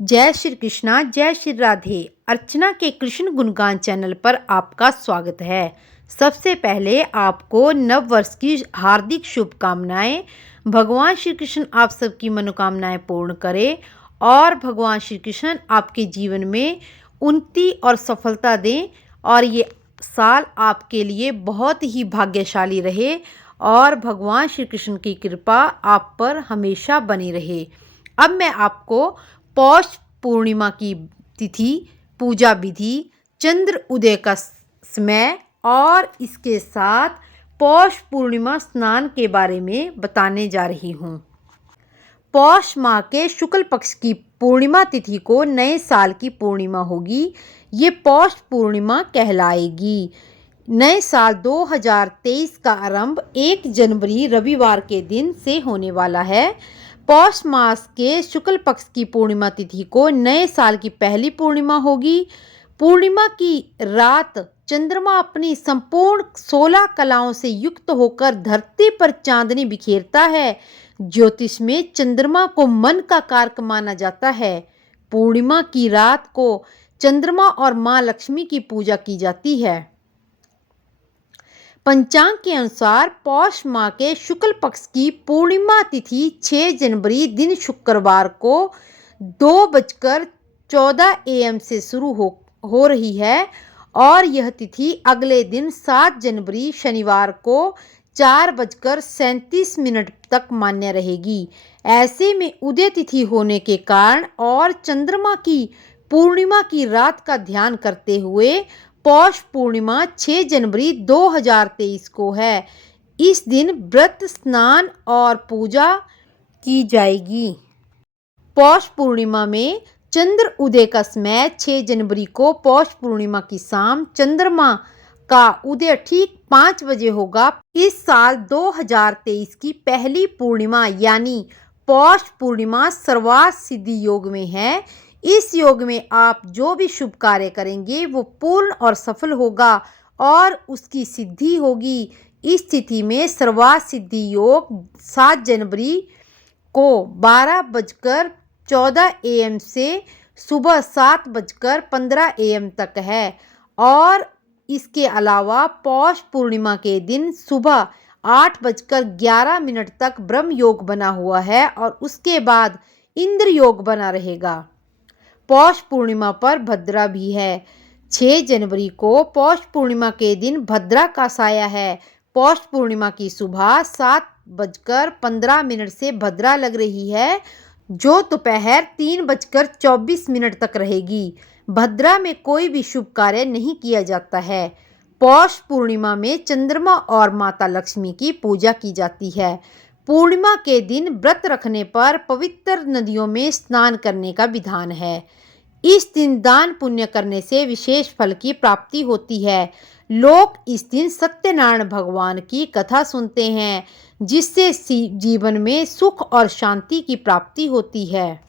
जय श्री कृष्णा, जय श्री राधे। अर्चना के कृष्ण गुणगान चैनल पर आपका स्वागत है। सबसे पहले आपको नव वर्ष की हार्दिक शुभकामनाएं। भगवान श्री कृष्ण आप सबकी मनोकामनाएं पूर्ण करें और भगवान श्री कृष्ण आपके जीवन में उन्नति और सफलता दें और ये साल आपके लिए बहुत ही भाग्यशाली रहे और भगवान श्री कृष्ण की कृपा आप पर हमेशा बनी रहे। अब मैं आपको पौष पूर्णिमा की तिथि, पूजा विधि, चंद्र उदय का समय और इसके साथ पौष पूर्णिमा स्नान के बारे में बताने जा रही हूँ। पौष माह के शुक्ल पक्ष की पूर्णिमा तिथि को नए साल की पूर्णिमा होगी। ये पौष पूर्णिमा कहलाएगी। नए साल 2023 का आरंभ 1 जनवरी रविवार के दिन से होने वाला है। पौष मास के शुक्ल पक्ष की पूर्णिमा तिथि को नए साल की पहली पूर्णिमा होगी। पूर्णिमा की रात चंद्रमा अपनी संपूर्ण 16 कलाओं से युक्त होकर धरती पर चांदनी बिखेरता है। ज्योतिष में चंद्रमा को मन का कारक माना जाता है। पूर्णिमा की रात को चंद्रमा और मां लक्ष्मी की पूजा की जाती है। पंचांग के अनुसार पौष माह के शुक्ल पक्ष की पूर्णिमा तिथि 6 जनवरी दिन शुक्रवार को 2:14 AM से शुरू हो रही है और यह तिथि अगले दिन 7 जनवरी शनिवार को 4:37 तक मान्य रहेगी। ऐसे में उदय तिथि होने के कारण और चंद्रमा की पूर्णिमा की रात का ध्यान करते हुए पौष पूर्णिमा 6 जनवरी 2023 को है। इस दिन व्रत, स्नान और पूजा की जाएगी। पौष पूर्णिमा में चंद्र उदय का समय 6 जनवरी को पौष पूर्णिमा की शाम चंद्रमा का उदय ठीक 5 बजे होगा। इस साल 2023 की पहली पूर्णिमा यानी पौष पूर्णिमा सर्वार्थ सिद्धि योग में है। इस योग में आप जो भी शुभ कार्य करेंगे वो पूर्ण और सफल होगा और उसकी सिद्धि होगी। इस तिथि में सर्वार्थ सिद्धि योग 7 जनवरी को 12:14 AM से सुबह 7:15 AM तक है और इसके अलावा पौष पूर्णिमा के दिन सुबह 8:11 तक ब्रह्म योग बना हुआ है और उसके बाद इंद्र योग बना रहेगा। पौष पूर्णिमा पर भद्रा भी है। 6 जनवरी को पौष पूर्णिमा के दिन भद्रा का साया है। पौष पूर्णिमा की सुबह 7:15 से भद्रा लग रही है जो दोपहर 3:24 तक रहेगी। भद्रा में कोई भी शुभ कार्य नहीं किया जाता है। पौष पूर्णिमा में चंद्रमा और माता लक्ष्मी की पूजा की जाती है। पूर्णिमा के दिन व्रत रखने पर पवित्र नदियों में स्नान करने का विधान है। इस दिन दान पुण्य करने से विशेष फल की प्राप्ति होती है। लोग इस दिन सत्यनारायण भगवान की कथा सुनते हैं जिससे जीवन में सुख और शांति की प्राप्ति होती है।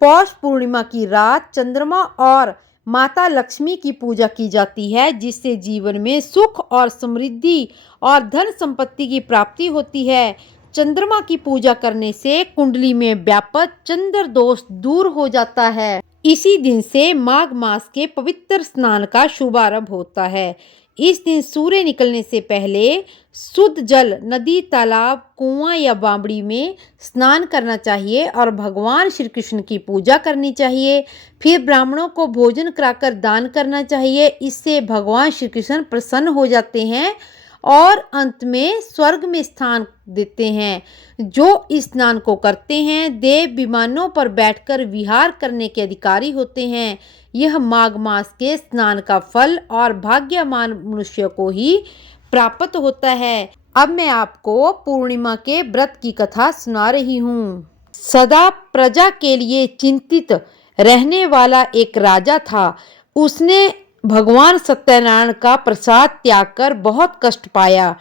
पौष पूर्णिमा की रात चंद्रमा और माता लक्ष्मी की पूजा की जाती है जिससे जीवन में सुख और समृद्धि और धन संपत्ति की प्राप्ति होती है। चंद्रमा की पूजा करने से कुंडली में व्याप्त चंद्र दोष दूर हो जाता है। इसी दिन से माघ मास के पवित्र स्नान का शुभारंभ होता है। इस दिन सूर्य निकलने से पहले शुद्ध जल नदी, तालाब, कुआं या बावड़ी में स्नान करना चाहिए और भगवान श्री कृष्ण की पूजा करनी चाहिए। फिर ब्राह्मणों को भोजन कराकर दान करना चाहिए। इससे भगवान श्री कृष्ण प्रसन्न हो जाते हैं और अंत में स्वर्ग में स्थान देते हैं। जो इस स्नान को करते हैं देव विमानों पर बैठकर विहार करने के अधिकारी होते हैं। यह माघ मास के स्नान का फल और भाग्यवान मनुष्य को ही प्राप्त होता है। अब मैं आपको पूर्णिमा के व्रत की कथा सुना रही हूँ। सदा प्रजा के लिए चिंतित रहने वाला एक राजा था। उसने भगवान सत्यनारायण का प्रसाद त्याग कर बहुत कष्ट पाया।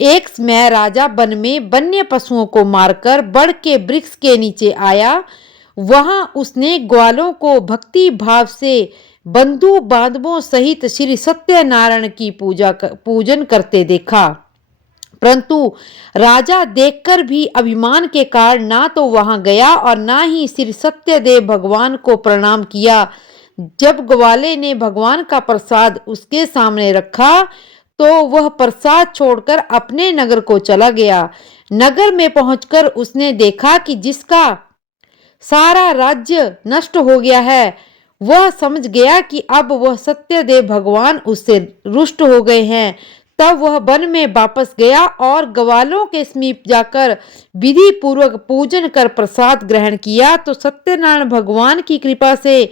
एक समय राजा वन में वन्य पशुओं को मारकर बड़ के वृक्ष के नीचे आया। वहां उसने ग्वालों को भक्ति भाव से बंधु बांधवों सहित श्री सत्यनारायण की पूजन करते देखा। परंतु राजा देखकर भी अभिमान के कारण ना तो वहां गया और ना ही श्री सत्यदेव भगवान को प्रणाम किया। जब ग्वाले ने भगवान का प्रसाद उसके सामने रखा तो वह प्रसाद छोड़कर अपने नगर को चला गया। नगर में पहुंचकर उसने देखा कि जिसका सारा राज्य नष्ट हो गया है, वह समझ गया कि अब वह सत्यदेव भगवान उससे रुष्ट हो गए हैं। तब वह वन में वापस गया और ग्वालों के समीप जाकर विधि पूर्वक पूजन कर प्रसाद ग्रहण किया तो सत्यनारायण भगवान की कृपा से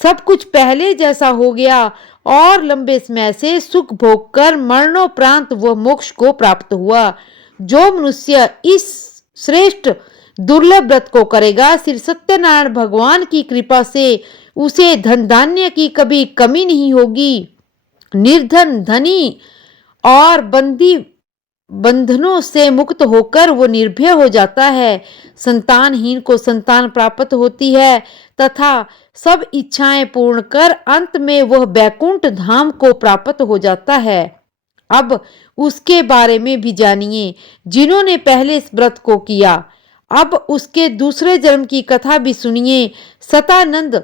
सब कुछ पहले जैसा हो गया और लंबे समय से सुख भोग कर मरणोपरांत वह मोक्ष को प्राप्त हुआ। जो मनुष्य इस श्रेष्ठ दुर्लभ व्रत को करेगा, श्री सत्यनारायण भगवान की कृपा से उसे धन धान्य की कभी कमी नहीं होगी। निर्धन धनी और बंधनों से मुक्त होकर वो निर्भय हो जाता है। संतानहीन को संतान प्राप्त होती है तथा सब इच्छाएं पूर्ण कर अंत में वह बैकुंठ धाम को प्राप्त हो जाता है। अब उसके बारे में भी जानिए जिन्होंने पहले इस व्रत को किया। अब उसके दूसरे जन्म की कथा भी सुनिए। सतानंद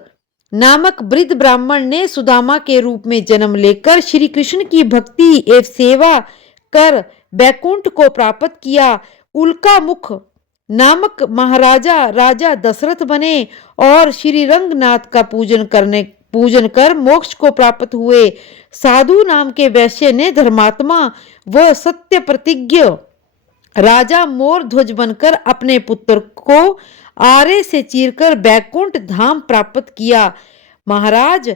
नामक वृद्ध ब्राह्मण ने सुदामा के रूप में जन्म लेकर श्री कृष्ण की भक्ति एवं सेवा कर बैकुंठ को प्राप्त किया। उल्का मुख नामक महाराजा राजा दशरथ बने और श्री रंगनाथ का पूजन कर मोक्ष को प्राप्त हुए। साधु नाम के वैश्य ने धर्मात्मा व सत्य प्रतिज्ञ राजा मोर ध्वज बनकर अपने पुत्र को आरे से चीरकर बैकुंठ धाम प्राप्त किया। महाराज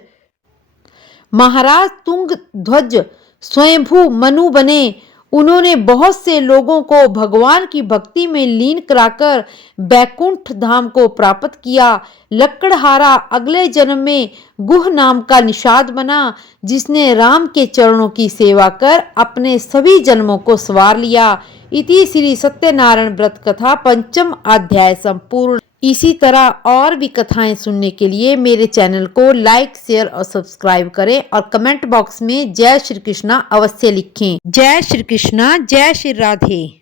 तुंग ध्वज स्वयंभू मनु बने। उन्होंने बहुत से लोगों को भगवान की भक्ति में लीन कराकर बैकुंठ धाम को प्राप्त किया। लकड़हारा अगले जन्म में गुह नाम का निषाद बना, जिसने राम के चरणों की सेवा कर अपने सभी जन्मों को संवार लिया। इति श्री सत्यनारायण व्रत कथा पंचम अध्याय संपूर्ण। इसी तरह और भी कथाएं सुनने के लिए मेरे चैनल को लाइक, शेयर और सब्सक्राइब करें और कमेंट बॉक्स में जय श्री कृष्णा अवश्य लिखें। जय श्री कृष्णा, जय श्री राधे।